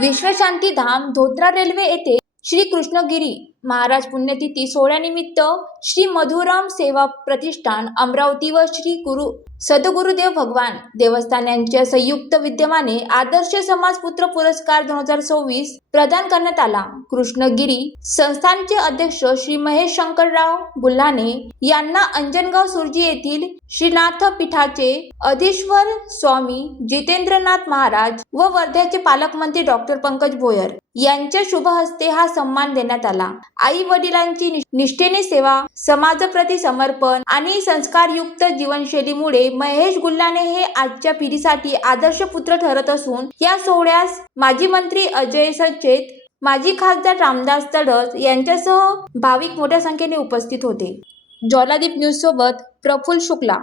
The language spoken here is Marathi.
विश्वशांती धाम धोत्रा रेल्वे येथे श्री कृष्णगिरी महाराज पुण्यतिथी सोहळ्यानिमित्त श्री मधुराम सेवा प्रतिष्ठान अमरावती व श्री गुरु सद्गुरुदेव भगवान देवस्थान यांच्या संयुक्त विद्यमाने आदर्श समाजपुत्र पुरस्कार दोन हजार सव्वीस प्रदान करण्यात आला. कृष्णगिरी संस्थानचे अध्यक्ष श्री महेश शंकरराव बुल्हाने यांना अंजनगाव सुरजी येथील श्रीनाथ पीठाचे अधीश्वर स्वामी जितेंद्रनाथ महाराज व वर्ध्याचे पालकमंत्री डॉक्टर पंकज भोयर यांच्या शुभ हस्ते हा सन्मान देण्यात आला. आई वडिलांची नि- निष्ठेने सेवा समाजप्रती समर्पण आणि संस्कारयुक्त जीवनशैलीमुळे महेश गुल्लाने हे आजच्या पिढीसाठी आदर्श पुत्र ठरत असून या सोहळ्यास माजी मंत्री अजय सचेत माजी खासदार रामदास तडस यांच्यासह भाविक मोठ्या संख्येने उपस्थित होते. ज्वालादीप न्यूज सोबत प्रफुल्ल शुक्ला